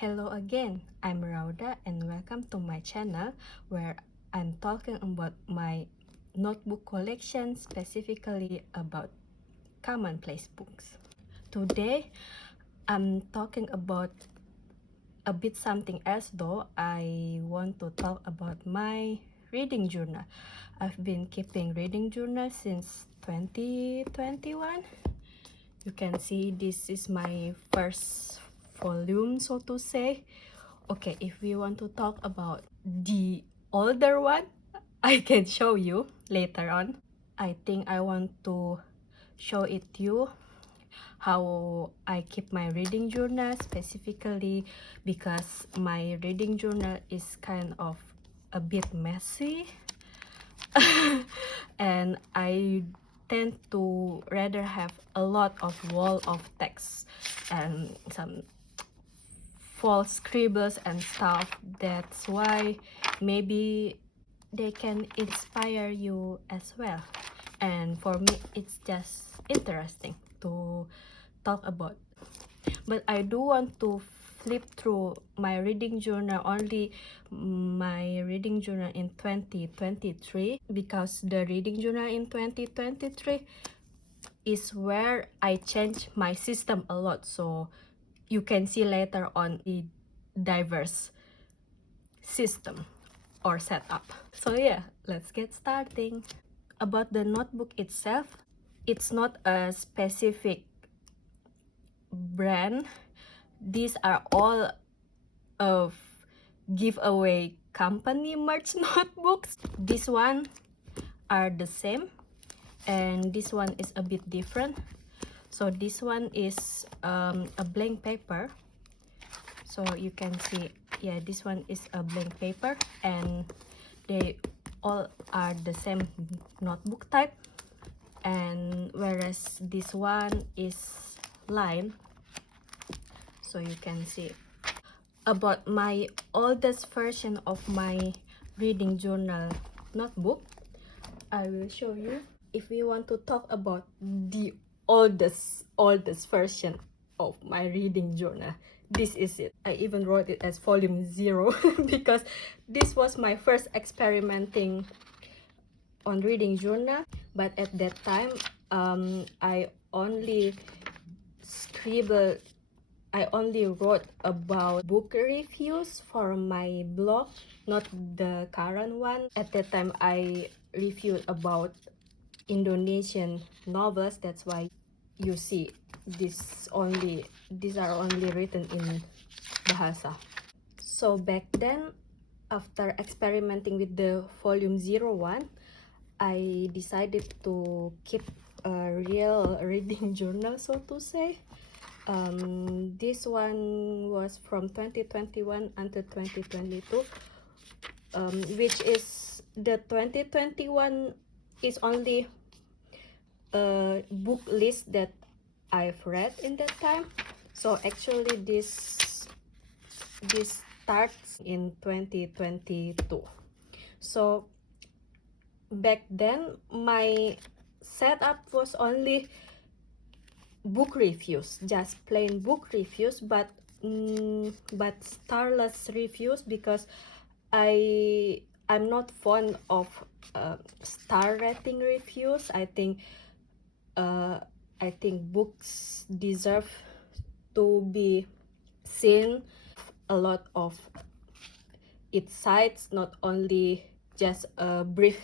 Hello again, I'm Rauda and welcome to my channel where I'm talking about my notebook collection, specifically about commonplace books. Today, I'm talking about a bit something else though. I want to talk about my reading journal. I've been keeping reading journal since 2021. You can see this is my first volume, so to say. Okay, if we want to talk about the older one, I can show you later on. I think I want to show it to you how I keep my reading journal, specifically because my reading journal is kind of a bit messy. And I tend to rather have a lot of wall of text and some false scribbles and stuff. That's why maybe they can inspire you as well. And for me, it's just interesting to talk about. But I do want to flip through my reading journal, only my reading journal in 2023, because the reading journal in 2023 is where I changed my system a lot. So you can see later on the diverse system or setup. So yeah, let's get starting. About the notebook itself, it's not a specific brand. These are all of giveaway company merch notebooks. This one are the same and this one is a bit different. So this one is a blank paper. So you can see, yeah, this one is a blank paper and they all are the same notebook type. And whereas this one is line, so you can see. About my oldest version of my reading journal notebook, I will show you. If we want to talk about the oldest version of my reading journal, this is it. I even wrote it as volume 0 because this was my first experimenting on reading journal. But at that time, I only wrote about book reviews for my blog, not the current one. At that time, I reviewed about Indonesian novels. That's why you see these are only written in Bahasa. So back then, after experimenting with the volume 01, I decided to keep a real reading journal, so to say. This one was from 2021 until 2022, which is the 2021 is only a book list that I've read in that time. So actually this starts in 2022. So back then my setup was only book reviews, just plain book reviews, but starless reviews, because I'm not fond of star rating reviews. I think books deserve to be seen a lot of its sides, not only just a brief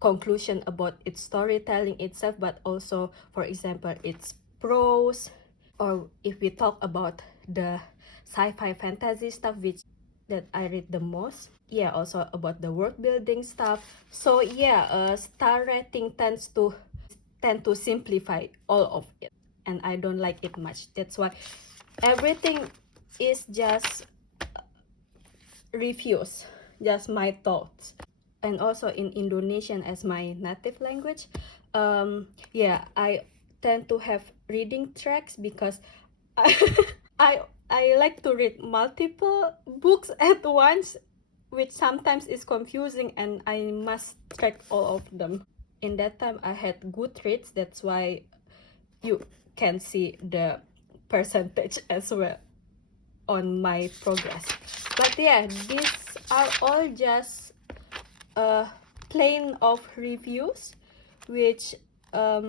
conclusion about its storytelling itself, but also, for example, its prose, or if we talk about the sci-fi fantasy stuff, which that I read the most. Yeah, also about the world building stuff. So yeah, star rating tend to simplify all of it, and I don't like it much. That's why everything is just reviews, just my thoughts. And also in Indonesian as my native language, yeah, I tend to have reading tracks because I I like to read multiple books at once, which sometimes is confusing, and I must track all of them. In that time I had Goodreads, that's why you can see the percentage as well on my progress. But yeah, these are all just plain of reviews, which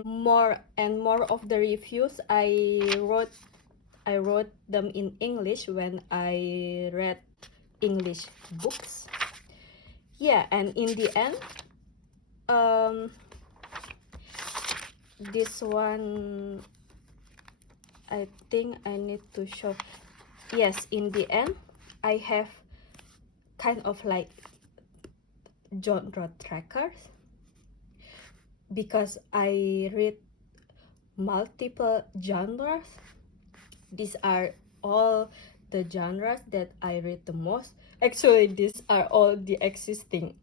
more and more of the reviews I wrote them in English when I read English books. Yeah, and in the end, this one, I think I need to show. Yes, in the end, I have kind of like genre trackers, because I read multiple genres. These are all the genres that I read the most. Actually, these are all the existing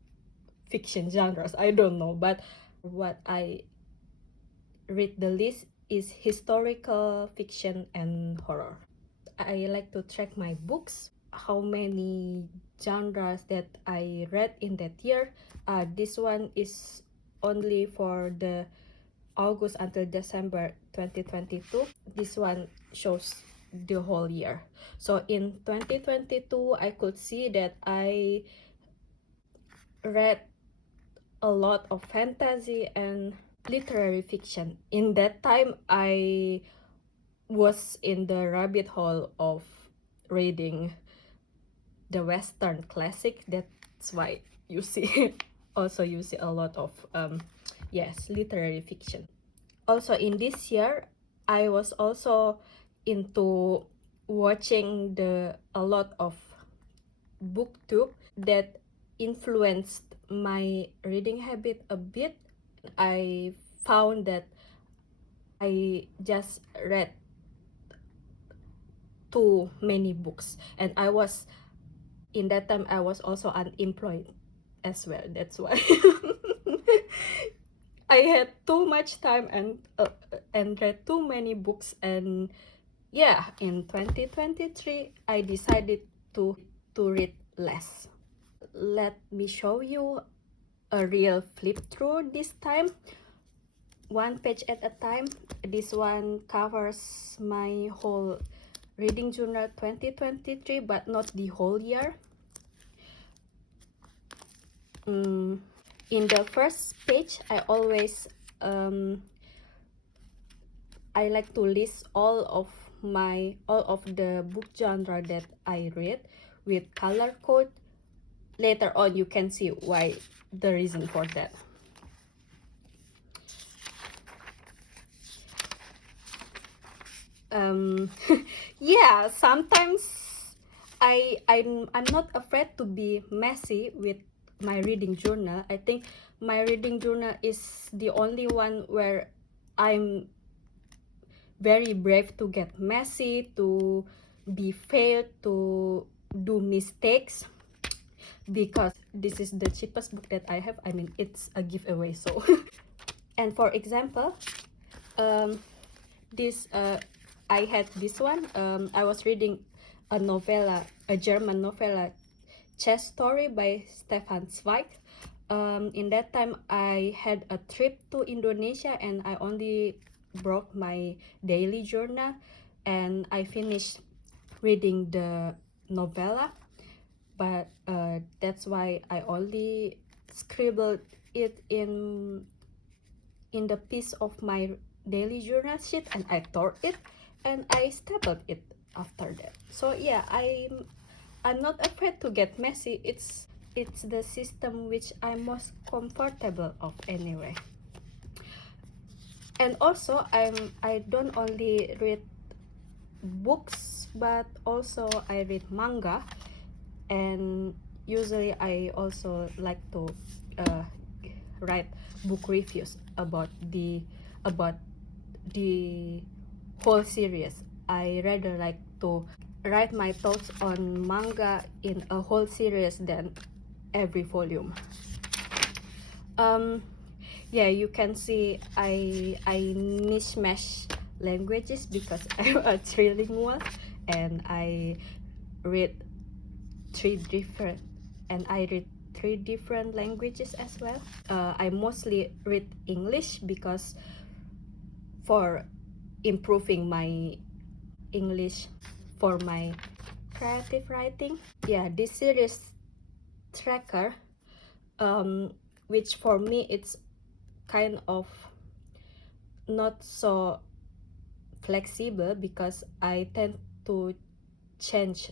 fiction genres. I don't know, but what I read the least is historical fiction and horror. I like to track my books, how many genres that I read in that year. This one is only for the August until December 2022. This one shows the whole year. So in 2022, I could see that I read a lot of fantasy and literary fiction. In that time, I was in the rabbit hole of reading the Western classic. That's why you see also you see a lot of yes, literary fiction. Also in this year, I was also into watching a lot of booktube that influenced my reading habit a bit. I found that I just read too many books, and in that time I was also unemployed as well. That's why I had too much time and read too many books. And yeah, in 2023 I decided to read less. Let me show you a real flip through this time, one page at a time. This one covers my whole reading journal 2023, but not the whole year. In the first page, I always I like to list all of the book genre that I read with color code. Later on, you can see why, the reason for that. Yeah, sometimes I'm not afraid to be messy with my reading journal. I think my reading journal is the only one where I'm very brave to get messy, to be failed, to do mistakes, because this is the cheapest book that I have. I mean, it's a giveaway, so and for example, this I had this one. I was reading a novella, a German novella, Chess Story by Stefan Zweig. In that time, I had a trip to Indonesia, and I only brought my daily journal, and I finished reading the novella. But that's why I only scribbled it in the piece of my daily journal sheet, and I tore it and I stapled it after that. So yeah, I'm not afraid to get messy. It's the system which I'm most comfortable of anyway. And also I don't only read books, but also I read manga, and usually I also like to write book reviews about the whole series. I rather like to write my thoughts on manga in a whole series than every volume. Yeah, you can see I mishmash languages because I'm a trilingual, and I read three different languages as well. I mostly read English because for improving my English for my creative writing. Yeah, this series tracker, which for me it's kind of not so flexible because I tend to change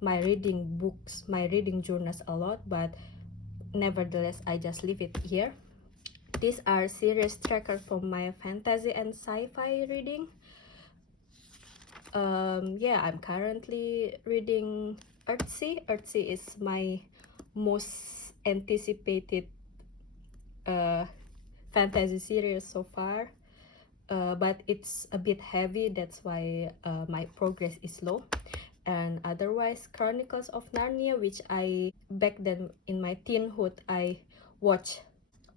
my reading books, my reading journals a lot, but nevertheless I just leave it here. These are series tracker from my fantasy and sci-fi reading. Yeah, I'm currently reading Earthsea. Earthsea is my most anticipated fantasy series so far, but it's a bit heavy, that's why my progress is slow. And otherwise, Chronicles of Narnia, which I back then in my teenhood I watched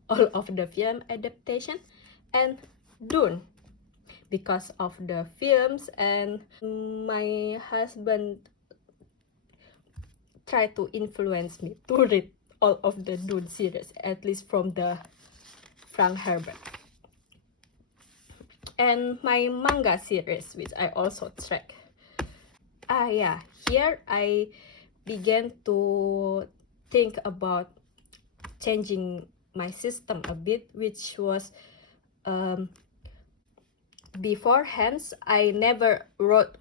all of the film adaptation, and Dune, because of the films, and my husband tried to influence me to read all of the Dune series, at least from the Frank Herbert. And my manga series, which I also track. Yeah, here I began to think about changing my system a bit, which was beforehand I never wrote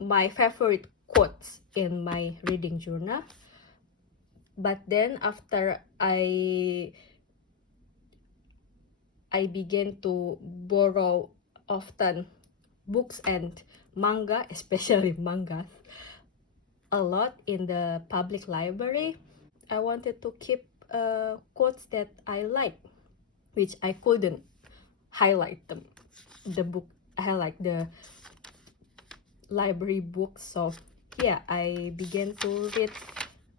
my favorite quotes in my reading journal, but then after I began to borrow often books and manga, especially mangas, a lot in the public library. I wanted to keep quotes that I like, which I couldn't highlight them. The book, highlight the library books. So yeah, I began to read.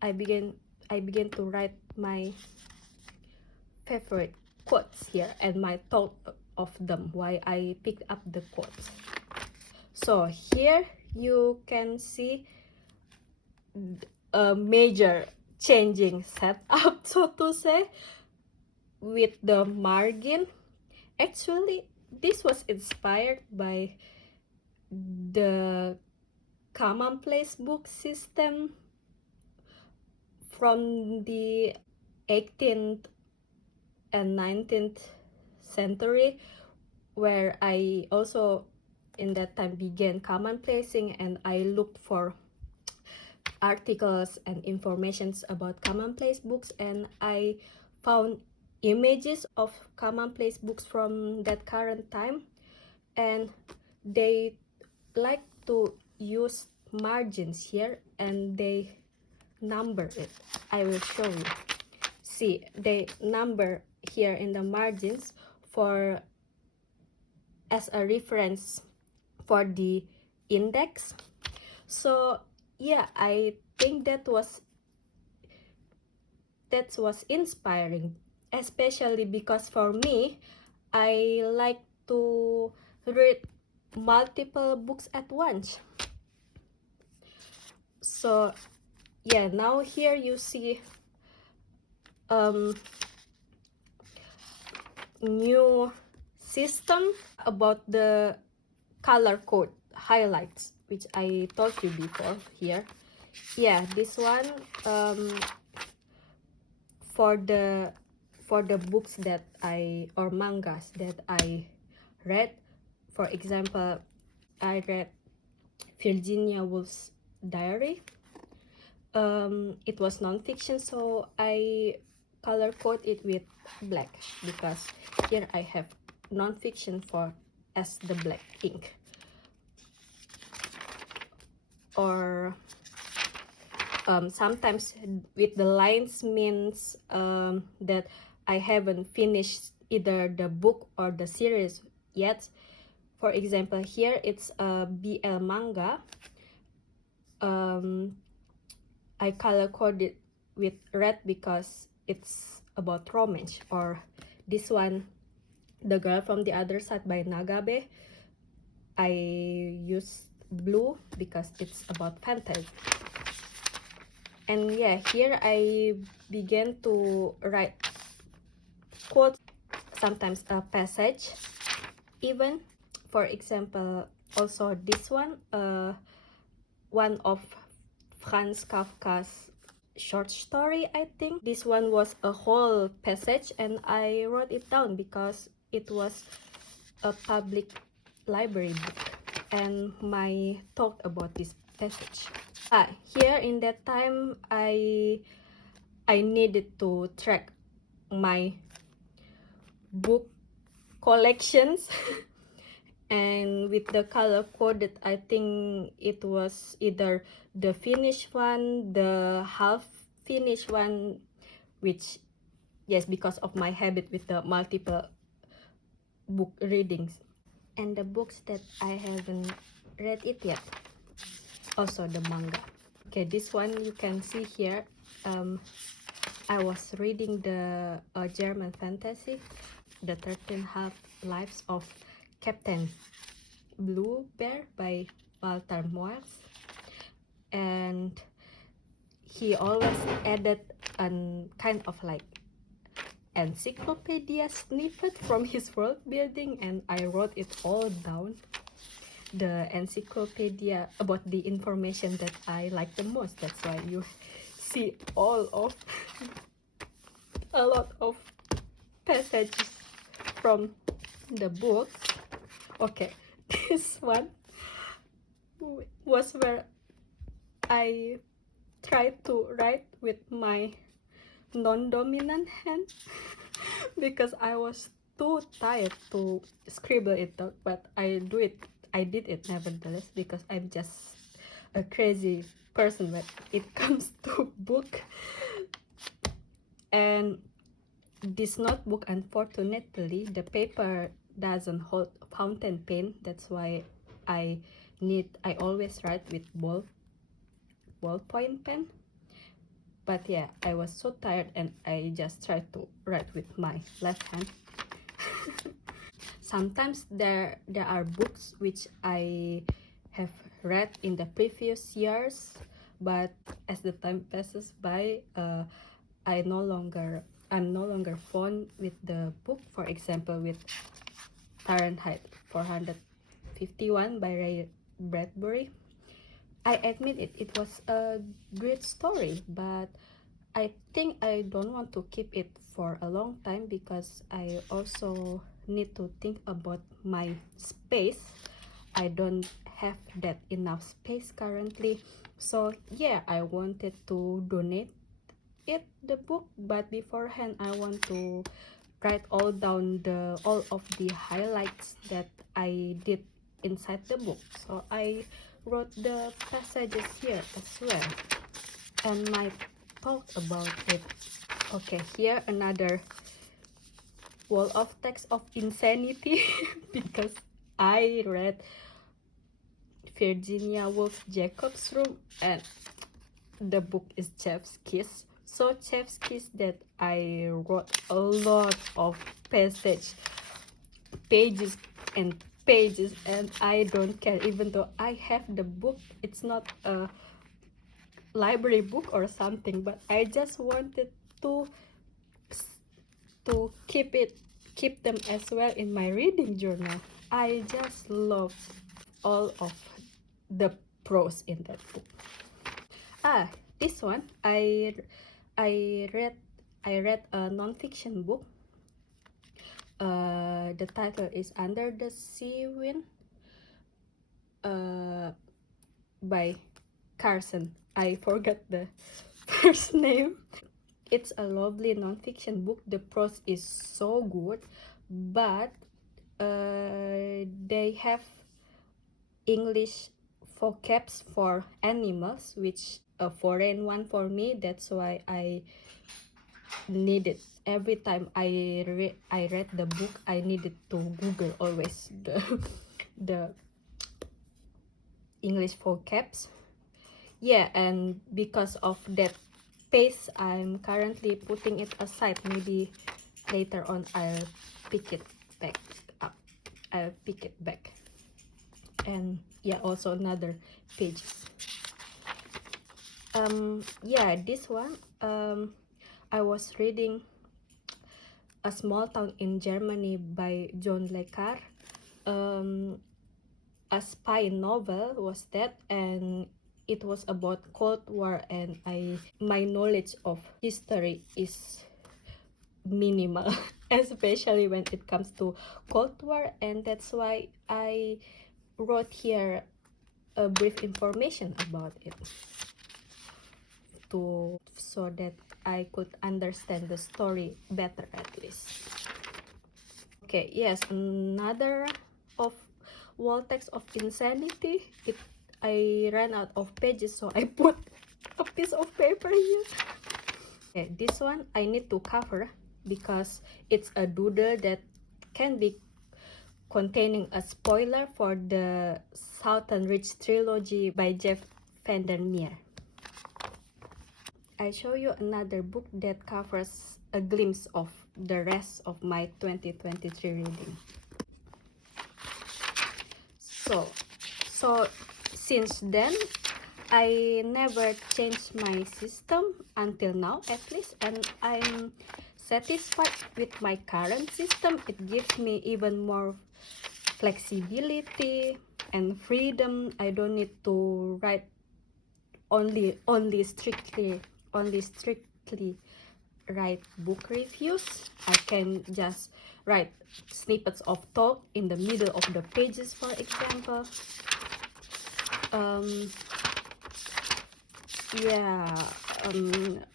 I began to write my favorite quotes here and my thought of them. Why I picked up the quotes. So here you can see a major changing setup, so to say, with the margin. Actually, this was inspired by the commonplace book system from the 18th and 19th century, where I also in that time began commonplacing, and I looked for articles and informations about commonplace books, and I found images of commonplace books from that current time, and they like to use margins here, and they number it. I will show you. See, they number here in the margins for as a reference for the index. So yeah, I think that was inspiring, especially because for me, I like to read multiple books at once. So yeah, now here you see new system about the color code highlights, which I told you before here. Yeah, this one for the books that or mangas that I read. For example, I read Virginia Woolf's Diary. It was non-fiction, so I color code it with black, because here I have non-fiction for as the black ink. Or sometimes with the lines means that I haven't finished either the book or the series yet. For example, here it's a BL manga. I color coded with red because it's about romance. Or this one, The Girl from the Other Side by Nagabe, I use blue because it's about fantasy. And yeah, here I began to write quotes, sometimes a passage even. For example, also this one, one of Franz Kafka's short story, I think. This one was a whole passage and I wrote it down because it was a public library book and my thought about this passage. Here in that time I needed to track my book collections and with the color coded, I think it was either the finished one, the half finished one, which yes, because of my habit with the multiple book readings. And the books that I haven't read it yet, also the manga. Okay, this one you can see here. I was reading the German fantasy, The 13 Half Lives of Captain Blue Bear by Walter Moers, and he always added an kind of like encyclopedia snippet from his world building, and I wrote it all down. The encyclopedia about the information that I like the most. That's why you see all of a lot of passages from the book. Okay, this one was where I tried to write with my non-dominant hand because I was too tired to scribble it out, but I did it nevertheless because I'm just a crazy person when it comes to book. And this notebook, unfortunately, the paper doesn't hold fountain pen. That's why I always write with ballpoint pen. But yeah, I was so tired and I just tried to write with my left hand. Sometimes there are books which I have read in the previous years, but as the time passes by, I'm no longer fond with the book. For example, with Fahrenheit 451 by Ray Bradbury. I admit it was a great story, but I think I don't want to keep it for a long time because I also need to think about my space. I don't have that enough space currently, so yeah, I wanted to donate the book, but beforehand I want to write all of the highlights that I did inside the book. So I wrote the passages here as well and my thought about it. Okay, here another wall of text of insanity because I read Virginia Woolf Jacob's Room and the book is Chef's Kiss. So Chef's Kiss that I wrote a lot of pages and pages, and I don't care even though I have the book. It's not a library book or something, but I just wanted to keep them as well in my reading journal. I just love all of the prose in that book. This one I read a non-fiction book. The title is Under the Sea Wind by Carson. I forgot the first name. It's a lovely non-fiction book. The prose is so good, but they have English vocabs for animals, which a foreign one for me. That's why I needed every time I read the book, I needed to Google always the English vocabs. Yeah, and because of that pace, I'm currently putting it aside. Maybe later on I'll pick it back up. And yeah, also another page. Yeah, this one I was reading A Small Town in Germany by John le Carré. A spy novel was that, and it was about Cold War, and my knowledge of history is minimal, especially when it comes to Cold War, and that's why I wrote here a brief information about it so that I could understand the story better at least. Okay, yes, another of wall text of insanity. I ran out of pages, so I put a piece of paper here. Okay, this one I need to cover because it's a doodle that can be containing a spoiler for the Southern Ridge trilogy by Jeff Vandermeer. I show you another book that covers a glimpse of the rest of my 2023 reading. So since then, I never changed my system until now at least, and I'm satisfied with my current system. It gives me even more flexibility and freedom. I don't need to write only strictly write book reviews. I can just write snippets of talk in the middle of the pages, for example.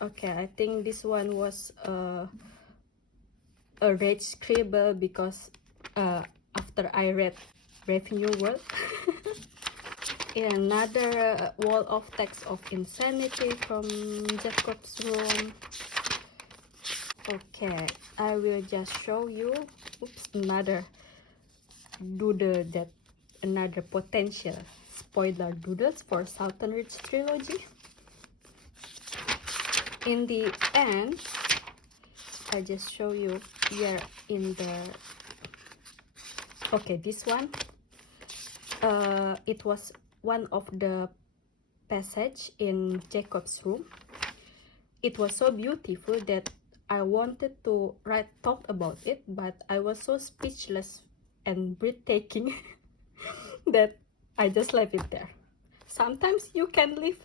Okay, I think this one was a rage scribble because after I read Revenue World. Another wall of text of insanity from Jacob's room. Okay, I will just show you another doodle, that another potential spoiler doodles for Southern Ridge trilogy. In the end, I just show you here in the this one, it was one of the passage in Jacob's room. It was so beautiful that I wanted to talk about it, but I was so speechless and breathtaking that I just left it there. Sometimes you can leave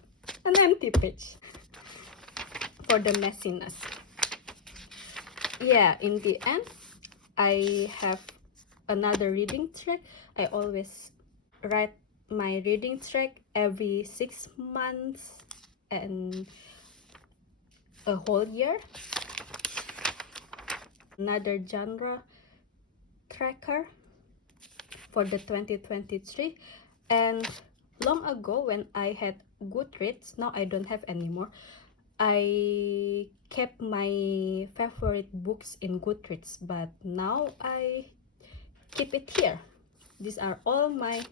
an empty page for the messiness. Yeah, in the end, I have another reading track. I always write my reading track every 6 months and a whole year. Another genre tracker for the 2023. And long ago, when I had Goodreads, now I don't have anymore, I kept my favorite books in Goodreads, but now I keep it here. These are all my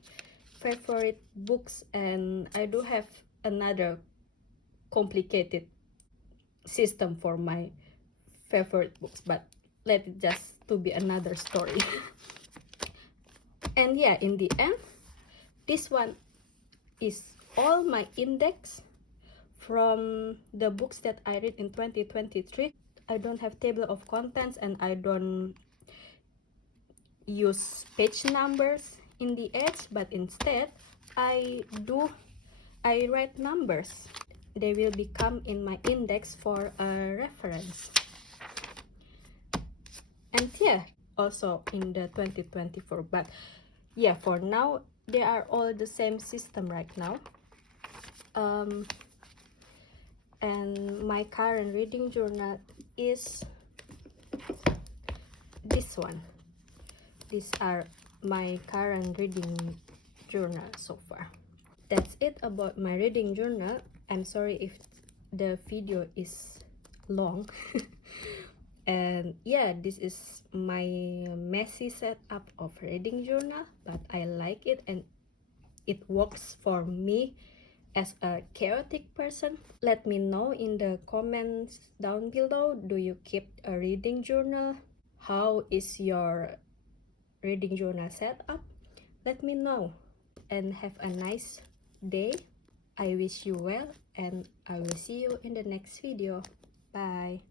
favorite books, and I do have another complicated system for my favorite books, but let it just to be another story. And yeah, in the end, this one is all my index from the books that I read in 2023. I don't have table of contents, and I don't use page numbers in the edge, but instead I write numbers. They will become in my index for a reference. And yeah, also in the 2024, but yeah, for now they are all the same system right now. And my current reading journal is this one. These are my current reading journal so far. That's it about my reading journal. I'm sorry if the video is long. And yeah, this is my messy setup of reading journal, but I like it and it works for me as a chaotic person. Let me know in the comments down below. Do you keep a reading journal? How is your reading journal setup? Let me know, and have a nice day. I wish you well, and I will see you in the next video. Bye.